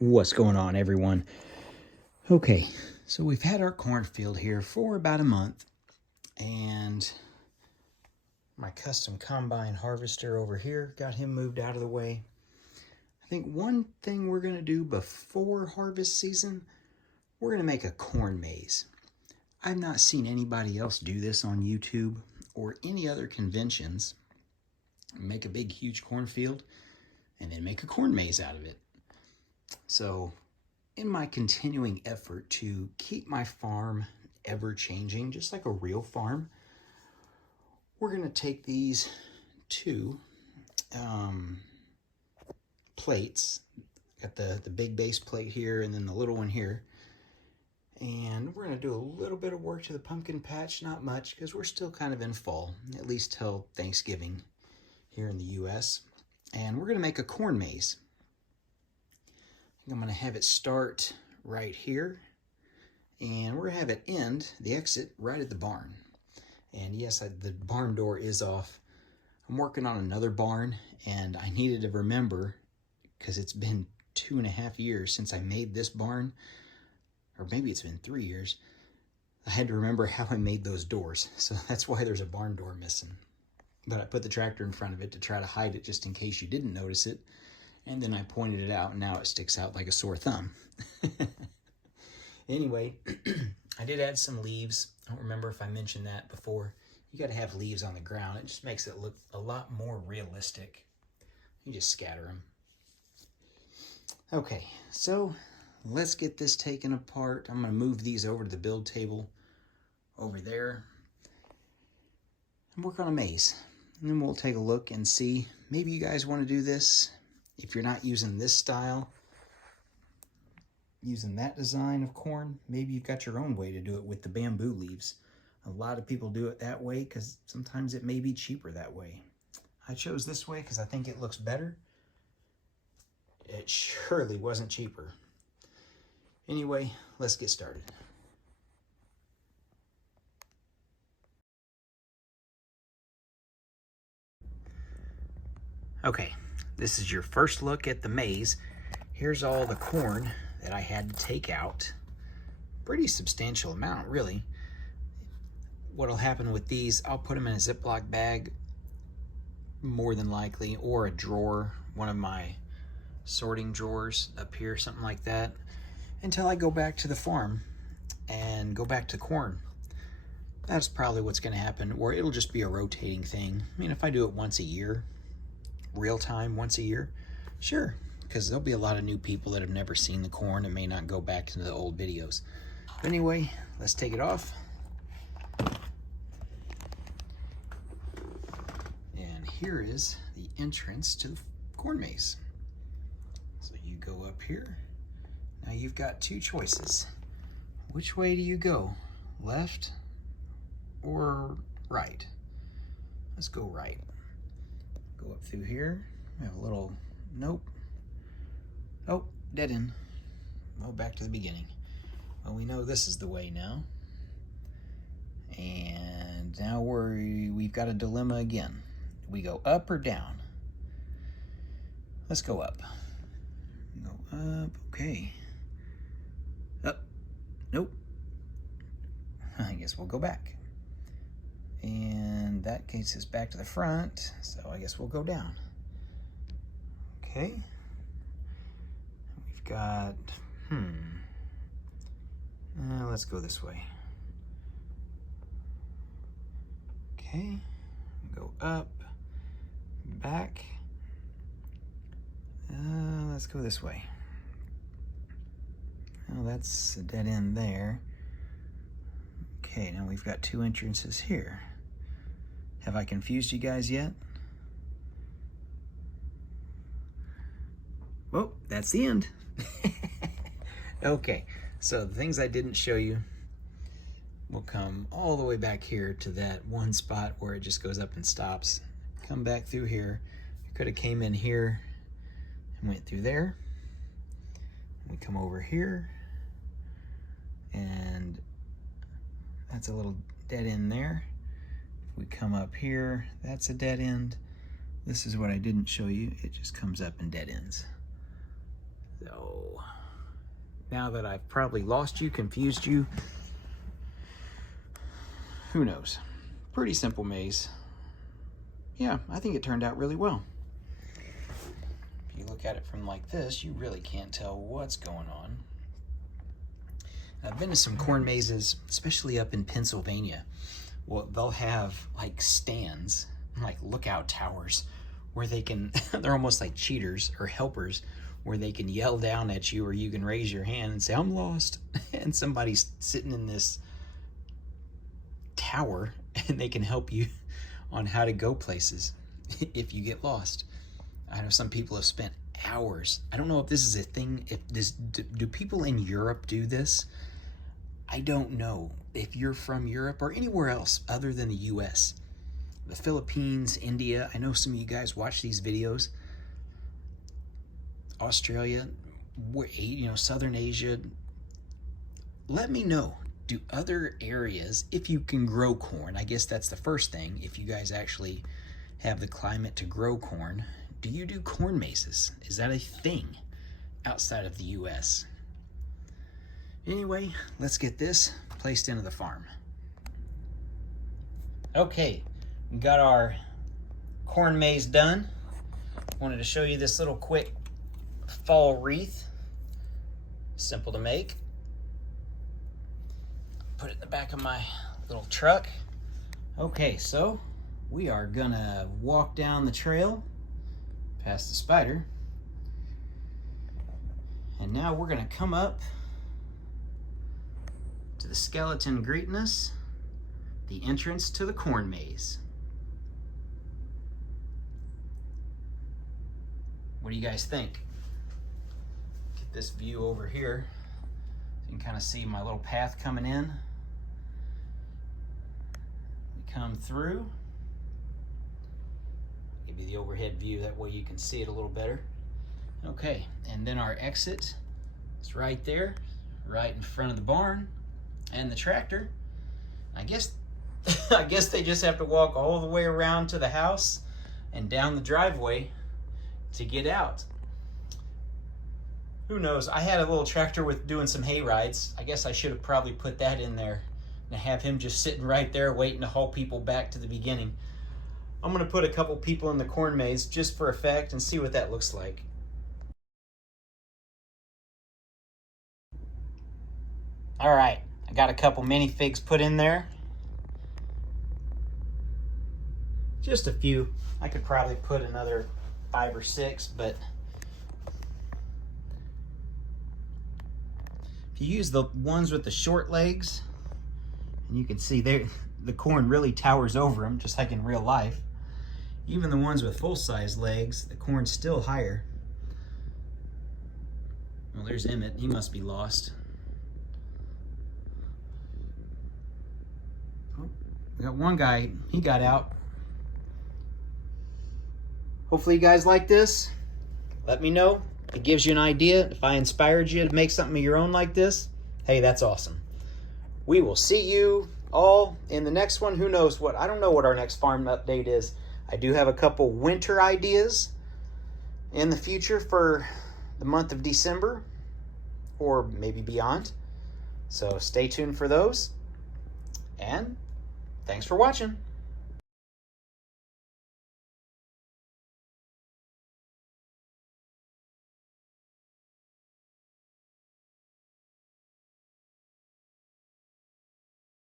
What's going on, everyone? Okay, so we've had our cornfield here for about a month, and my custom combine harvester over here, got him moved out of the way. I think one thing we're going to do before harvest season, we're going to make a corn maze. I've not seen anybody else do this on YouTube or any other conventions. Make a big, huge cornfield and then make a corn maze out of it. So in my continuing effort to keep my farm ever changing, just like a real farm, we're going to take these two plates. Got the big base plate here and then the little one here. And we're going to do a little bit of work to the pumpkin patch, not much, because we're still kind of in fall, at least till Thanksgiving here in the US. And we're going to make a corn maze. I'm going to have it start right here, and we're going to have it end, the exit, right at the barn. And yes, the barn door is off. I'm working on another barn, and I needed to remember, because it's been 2.5 years since I made this barn, or maybe it's been 3 years. I had to remember how I made those doors, so that's why there's a barn door missing. But I put the tractor in front of it to try to hide it just in case you didn't notice it. And then I pointed it out, and now it sticks out like a sore thumb. Anyway, I did add some leaves. I don't remember if I mentioned that before. You got to have leaves on the ground. It just makes it look a lot more realistic. You just scatter them. Okay, so let's get this taken apart. I'm going to move these over to the build table over there and work on a maze. And then we'll take a look and see. Maybe you guys want to do this. If you're not using this style, using that design of corn, maybe you've got your own way to do it with the bamboo leaves. A lot of people do it that way because sometimes it may be cheaper that way. I chose this way because I think it looks better. It surely wasn't cheaper. Anyway, let's get started. Okay. This is your first look at the maze. Here's all the corn that I had to take out. Pretty substantial amount, really. What'll happen with these, I'll put them in a Ziploc bag, more than likely, or a drawer, one of my sorting drawers up here, something like that, until I go back to the farm and go back to corn. That's probably what's going to happen, or it'll just be a rotating thing. I mean, if I do it once a year, real time once a year, sure, because there'll be a lot of new people that have never seen the corn and may not go back into the old videos. But anyway, let's take it off. And here is the entrance to the corn maze. So you go up here. Now you've got two choices. Which way do you go? Left or right? Let's go right. Go up through here. We have a little, nope. Oh, dead end. Well, back to the beginning. Well, we know this is the way now. And now we've got a dilemma again. We go up or down? Let's go up. Go up, okay. Up, nope. I guess we'll go back. And that gets us back to the front, so I guess we'll go down. Okay. We've got, let's go this way. Okay. Go up, back. Let's go this way. Well, that's a dead end there. Okay, now we've got two entrances here. Have I confused you guys yet? Oh, that's the end. Okay, so the things I didn't show you will come all the way back here to that one spot where it just goes up and stops. Come back through here. You could have came in here and went through there. We come over here, and that's a little dead end there. If we come up here, that's a dead end. This is what I didn't show you. It just comes up and dead ends. So now that I've probably lost you, confused you, who knows? Pretty simple maze. Yeah, I think it turned out really well. If you look at it from like this, you really can't tell what's going on. I've been to some corn mazes, especially up in Pennsylvania. Well, they'll have like stands, like lookout towers, where they can, they're almost like cheaters or helpers, where they can yell down at you, or you can raise your hand and say, I'm lost. And somebody's sitting in this tower and they can help you on how to go places if you get lost. I know some people have spent hours. I don't know if this is a thing. If this, do people in Europe do this? I don't know if you're from Europe or anywhere else other than the US. The Philippines, India, I know some of you guys watch these videos. Australia, you know, Southern Asia. Let me know. Do other areas, if you can grow corn, I guess that's the first thing, if you guys actually have the climate to grow corn, do you do corn mazes? Is that a thing outside of the US? Anyway, let's get this placed into the farm. Okay, we got our corn maze done. Wanted to show you this little quick fall wreath. Simple to make. Put it in the back of my little truck. Okay, so we are gonna walk down the trail past the spider. And now we're gonna come up to the skeleton greeting us, the entrance to the corn maze. What do you guys think? Get this view over here so you can kind of see my little path coming in. We come through. Give you the overhead view, that way you can see it a little better. Okay, and then our exit is right there, right in front of the barn and the tractor. I guess they just have to walk all the way around to the house and down the driveway to get out. Who knows? I had a little tractor with doing some hay rides. I guess I should have probably put that in there and have him just sitting right there waiting to haul people back to the beginning. I'm gonna put a couple people in the corn maze just for effect and see what that looks like. All right, I got a couple minifigs put in there. Just a few. I could probably put another 5 or 6, but if you use the ones with the short legs, and you can see there, the corn really towers over them, just like in real life. Even the ones with full-size legs, the corn's still higher. Well, there's Emmett. He must be lost. Oh, we got one guy. He got out. Hopefully you guys like this. Let me know. It gives you an idea. If I inspired you to make something of your own like this, hey, that's awesome. We will see you all in the next one. Who knows what? I don't know what our next farm update is. I do have a couple winter ideas in the future for the month of December or maybe beyond. So stay tuned for those. And thanks for watching.